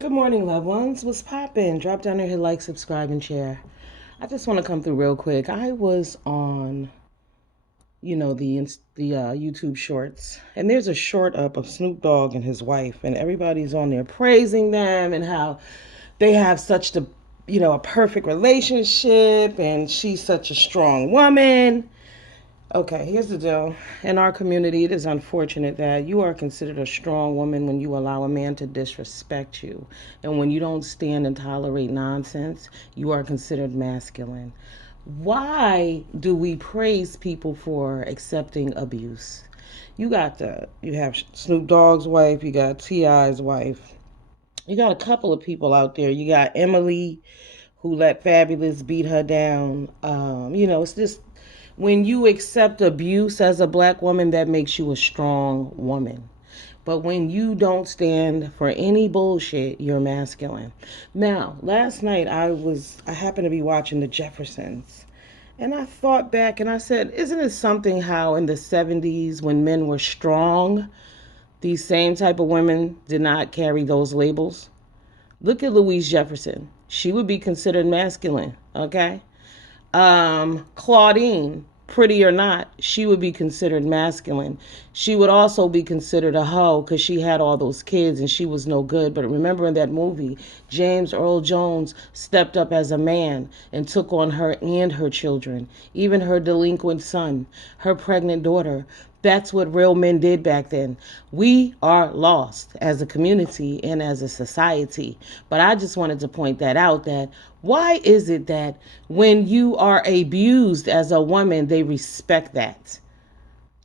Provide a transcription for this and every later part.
Good morning, loved ones. What's poppin'? Drop down there, hit like, subscribe, and share. I just want to come through real quick. I was on, the YouTube Shorts, and there's a short up of Snoop Dogg and his wife, and everybody's on there praising them and how they have such a perfect relationship, and she's such a strong woman. Okay, here's the deal. In our community, it is unfortunate that you are considered a strong woman when you allow a man to disrespect you. And when you don't stand and tolerate nonsense, you are considered masculine. Why do we praise people for accepting abuse? You have Snoop Dogg's wife, you got T.I.'s wife. You got a couple of people out there. You got Emily, who let Fabulous beat her down. It's just when you accept abuse as a black woman, that makes you a strong woman. But when you don't stand for any bullshit, you're masculine. Now, last night I happened to be watching the Jeffersons. And I thought back and I said, isn't it something how in the 70s when men were strong, these same type of women did not carry those labels? Look at Louise Jefferson. She would be considered masculine, okay? Claudine, pretty or not, she would be considered masculine. She would also be considered a hoe because she had all those kids and she was no good. But remember in that movie, James Earl Jones stepped up as a man and took on her and her children, even her delinquent son, her pregnant daughter. That's what real men did back then. We are lost as a community and as a society. But I just wanted to point that out, that why is it that when you are abused as a woman, they respect that?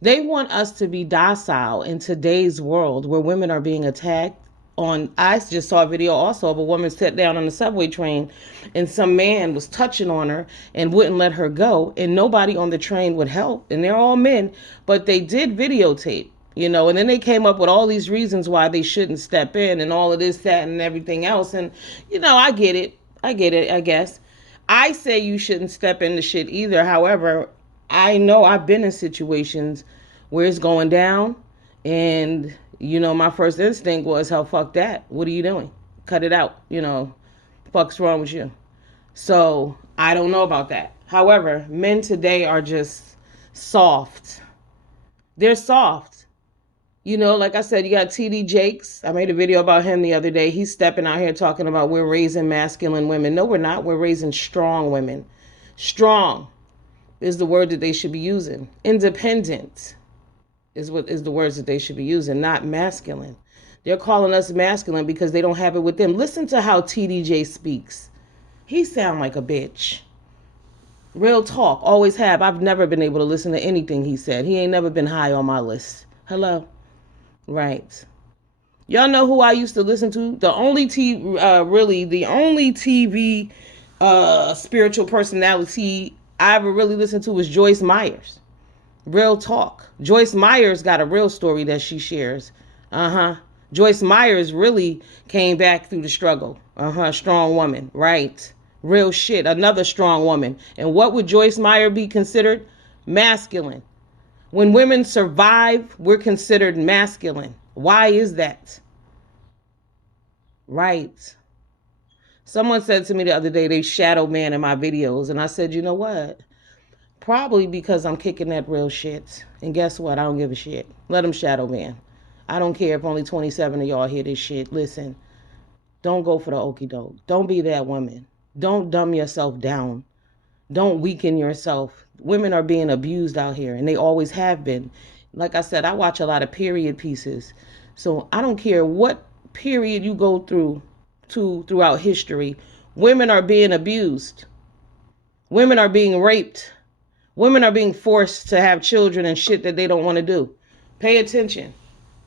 They want us to be docile in today's world where women are being attacked. I just saw a video also of a woman sat down on the subway train and some man was touching on her and wouldn't let her go, and nobody on the train would help, and they're all men, but they did videotape, and then they came up with all these reasons why they shouldn't step in and all of this, that, and everything else. And I get it, I guess. I say you shouldn't step into shit either. However, I know I've been in situations where it's going down, and my first instinct was, hell, fuck that. What are you doing? Cut it out. Fuck's wrong with you? So I don't know about that. However, men today are just soft. They're soft. Like I said, you got TD Jakes. I made a video about him the other day. He's stepping out here talking about we're raising masculine women. No, we're not. We're raising strong women. Strong is the word that they should be using. Independent is what is the words that they should be using, not masculine. They're calling us masculine because they don't have it with them. Listen to how TDJ speaks. He sound like a bitch. Real talk, always have. I've never been able to listen to anything he said. He ain't never been high on my list. Hello? Right. Y'all know who I used to listen to? The only TV spiritual personality I ever really listened to was Joyce Myers. Real talk. Joyce Myers got a real story that she shares. Joyce Myers really came back through the struggle. Strong woman. Right. Real shit. Another strong woman. And what would Joyce Meyer be considered? Masculine. When women survive, we're considered masculine. Why is that? Right. Someone said to me the other day, they shadow man in my videos. And I said, you know what? Probably because I'm kicking that real shit. And guess what? I don't give a shit. Let them shadow man. I don't care if only 27 of y'all hear this shit. Listen, don't go for the okie doke. Don't be that woman. Don't dumb yourself down. Don't weaken yourself. Women are being abused out here, and they always have been. Like I said, I watch a lot of period pieces. So I don't care what period you go throughout history. Women are being abused. Women are being raped. Women are being forced to have children and shit that they don't want to do. Pay attention.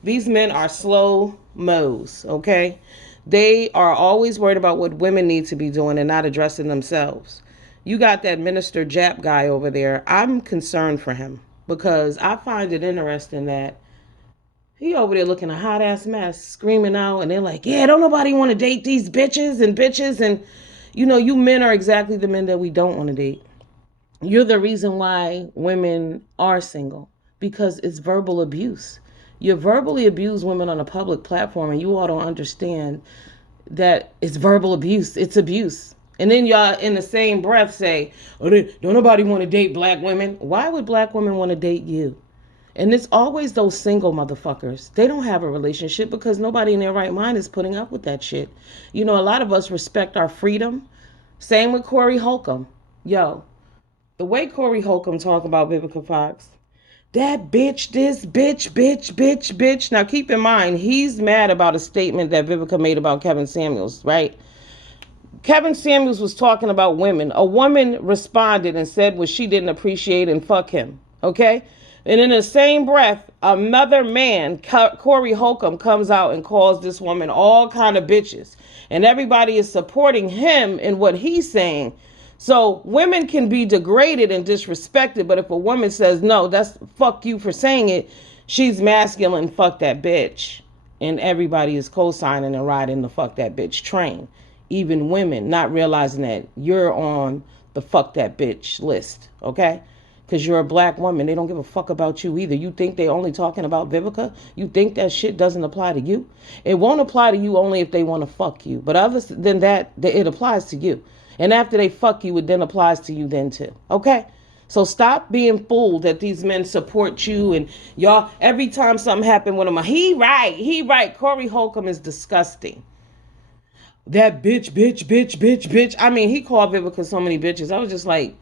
These men are slow mo's, okay? They are always worried about what women need to be doing and not addressing themselves. You got that Minister Jap guy over there. I'm concerned for him because I find it interesting that he over there looking a hot ass mess, screaming out, and they're like, yeah, don't nobody want to date these bitches. And you men are exactly the men that we don't want to date. You're the reason why women are single, because it's verbal abuse. You verbally abuse women on a public platform, and you all don't understand that it's verbal abuse. It's abuse. And then y'all in the same breath say, oh, don't nobody want to date black women. Why would black women want to date you? And it's always those single motherfuckers. They don't have a relationship because nobody in their right mind is putting up with that shit. You know, a lot of us respect our freedom. Same with Corey Holcomb. Yo, the way Corey Holcomb talk about Vivica Fox, that bitch, this bitch. Now keep in mind, he's mad about a statement that Vivica made about Kevin Samuels, right? Kevin Samuels was talking about women. A woman responded and said what she didn't appreciate and fuck him, okay? And in the same breath, another man, Corey Holcomb, comes out and calls this woman all kind of bitches. And everybody is supporting him in what he's saying. So women can be degraded and disrespected, but if a woman says, no, that's fuck you for saying it, she's masculine, fuck that bitch. And everybody is co-signing and riding the fuck that bitch train. Even women not realizing that you're on the fuck that bitch list, okay? Because you're a black woman. They don't give a fuck about you either. You think they only talking about Vivica? You think that shit doesn't apply to you? It won't apply to you only if they want to fuck you. But other than that, it applies to you. And after they fuck you, it then applies to you then too. Okay? So stop being fooled that these men support you and y'all, every time something happened with him, he right. Corey Holcomb is disgusting. That bitch. I mean, he called Vivica so many bitches. I was just like,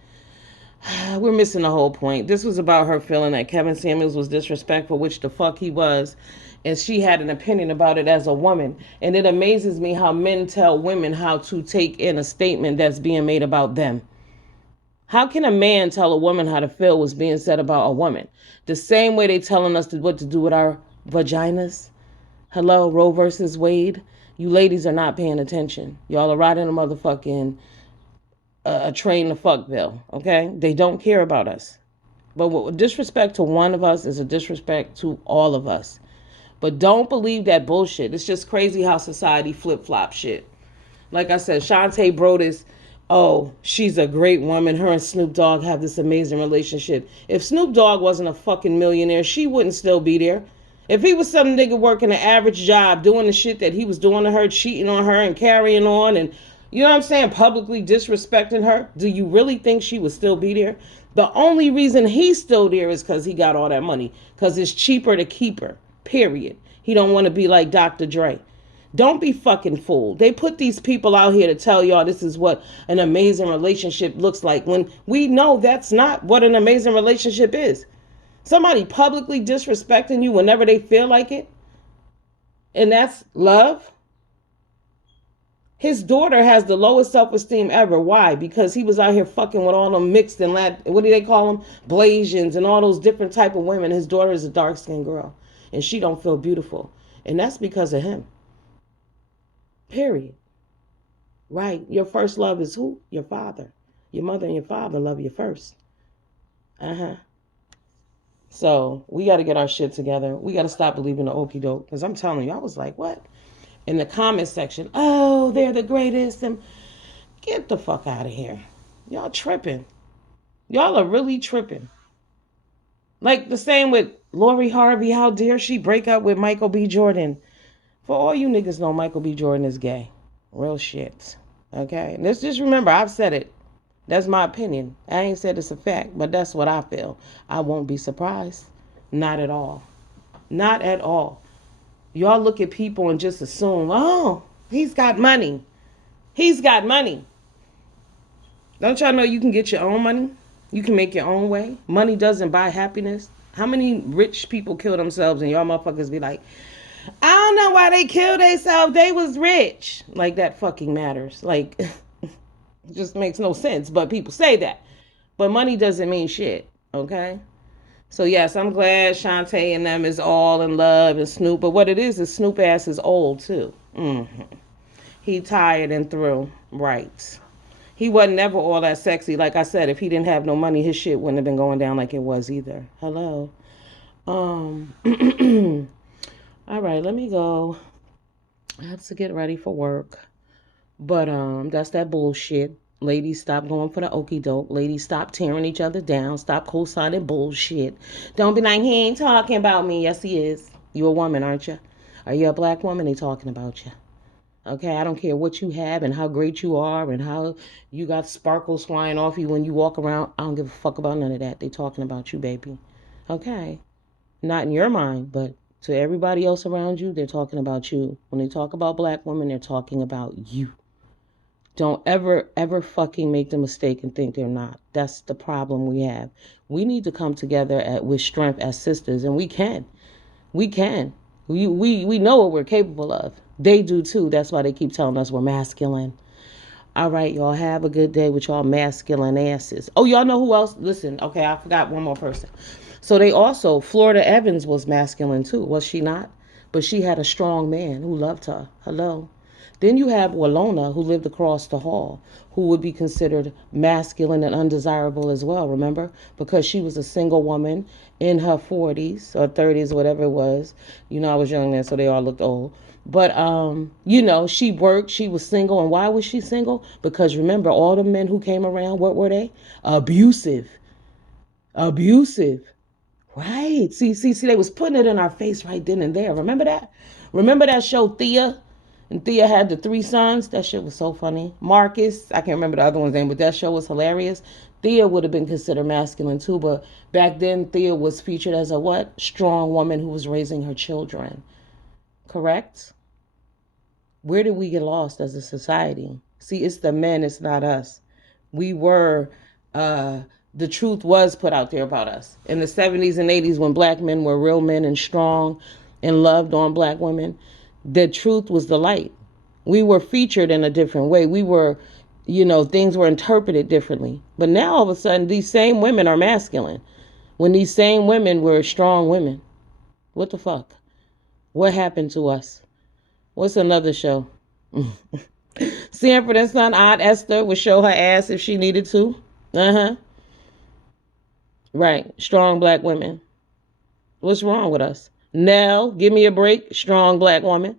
we're missing the whole point. This was about her feeling that Kevin Samuels was disrespectful, which the fuck he was. And she had an opinion about it as a woman. And it amazes me how men tell women how to take in a statement that's being made about them. How can a man tell a woman how to feel what's being said about a woman? The same way they telling us what to do with our vaginas. Hello, Roe versus Wade. You ladies are not paying attention. Y'all are riding a motherfucking a train to fuckville, okay? They don't care about us. But disrespect to one of us is a disrespect to all of us. But don't believe that bullshit. It's just crazy how society flip-flop shit. Like I said, Shantae Brodus, oh, she's a great woman. Her and Snoop Dogg have this amazing relationship. If Snoop Dogg wasn't a fucking millionaire, she wouldn't still be there. If he was some nigga working an average job, doing the shit that he was doing to her, cheating on her and carrying on and, you know what I'm saying, publicly disrespecting her, do you really think she would still be there? The only reason he's still there is because he got all that money. Because it's cheaper to keep her, period. He don't want to be like Dr. Dre. Don't be fucking fooled. They put these people out here to tell y'all this is what an amazing relationship looks like when we know that's not what an amazing relationship is. Somebody publicly disrespecting you whenever they feel like it. And that's love. His daughter has the lowest self-esteem ever. Why? Because he was out here fucking with all them mixed and what do they call them? Blasians and all those different type of women. His daughter is a dark-skinned girl. And she don't feel beautiful. And that's because of him. Period. Right. Your first love is who? Your father. Your mother and your father love you first. So we got to get our shit together. We got to stop believing the okie doke. Because I'm telling you, I was like, what? In the comment section, oh, they're the greatest. And get the fuck out of here. Y'all tripping. Y'all are really tripping. Like the same with Lori Harvey. How dare she break up with Michael B. Jordan? For all you niggas know, Michael B. Jordan is gay. Real shit. Okay? Let's just remember, I've said it. That's my opinion. I ain't said it's a fact, but that's what I feel. I won't be surprised. Not at all. Not at all. Y'all look at people and just assume, oh, he's got money. He's got money. Don't y'all know you can get your own money? You can make your own way. Money doesn't buy happiness. How many rich people kill themselves and y'all motherfuckers be like, I don't know why they killed themselves. They was rich. Like that fucking matters. Like, it just makes no sense. But people say that. But money doesn't mean shit. Okay? So yes, I'm glad Shantae and them is all in love and Snoop. But what it is Snoop ass is old too. He tired and through. Right. He wasn't never all that sexy. Like I said, if he didn't have no money, his shit wouldn't have been going down like it was either. Hello. All right, let me go. I have to get ready for work. But that's that bullshit. Ladies, stop going for the okie doke. Ladies, stop tearing each other down. Stop co-signing bullshit. Don't be like, he ain't talking about me. Yes, he is. You a woman, aren't you? Are you a black woman? They talking about you. Okay, I don't care what you have and how great you are and how you got sparkles flying off you when you walk around. I don't give a fuck about none of that. They talking about you, baby. Okay. Not in your mind, but to everybody else around you, they're talking about you. When they talk about black women, they're talking about you. Don't ever, ever fucking make the mistake and think they're not. That's the problem we have. We need to come together with strength as sisters, and we can. We can. We know what we're capable of. They do too. That's why they keep telling us we're masculine. All right, y'all have a good day with y'all masculine asses. Oh, y'all know who else? Listen, okay, I forgot one more person. So they also, Florida Evans was masculine too, was she not? But she had a strong man who loved her. Hello. Then you have Walona, who lived across the hall, who would be considered masculine and undesirable as well, remember? Because she was a single woman in her 40s or 30s, whatever it was. You know, I was young then, so they all looked old. But, she worked, she was single. And why was she single? Because remember, all the men who came around, what were they? Abusive. Abusive. Right. See, they was putting it in our face right then and there. Remember that? Remember that show Thea? And Thea had the three sons. That shit was so funny. Marcus, I can't remember the other one's name, but that show was hilarious. Thea would have been considered masculine too, but back then Thea was featured as a what? Strong woman who was raising her children. Correct? Where did we get lost as a society? See, it's the men, it's not us. We were, the truth was put out there about us. In the 70s and 80s, when black men were real men and strong and loved on black women, the truth was the light. We were featured in a different way. We were, things were interpreted differently. But now all of a sudden, these same women are masculine. When these same women were strong women. What the fuck? What happened to us? What's another show? Sanford and Son, Aunt Esther would show her ass if she needed to. Uh-huh. Right. Strong black women. What's wrong with us? Nell, give me a break. Strong black woman.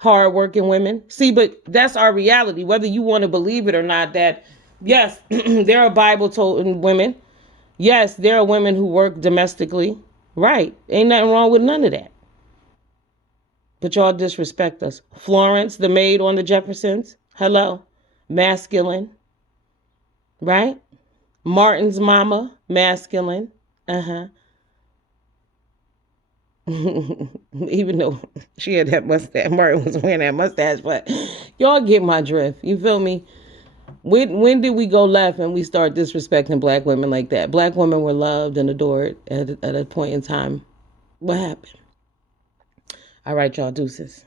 Hardworking women. See, but that's our reality, whether you want to believe it or not, that, yes, there are Bible-toting women. Yes, there are women who work domestically. Right. Ain't nothing wrong with none of that. But y'all disrespect us. Florence, the maid on the Jeffersons. Hello. Masculine. Right? Martin's mama. Masculine. Uh-huh. Even though she had that mustache, Martin was wearing that mustache, but y'all get my drift. You feel me? When did we go left and we start disrespecting black women like that? Black women were loved and adored at a point in time. What happened? All right, y'all, deuces.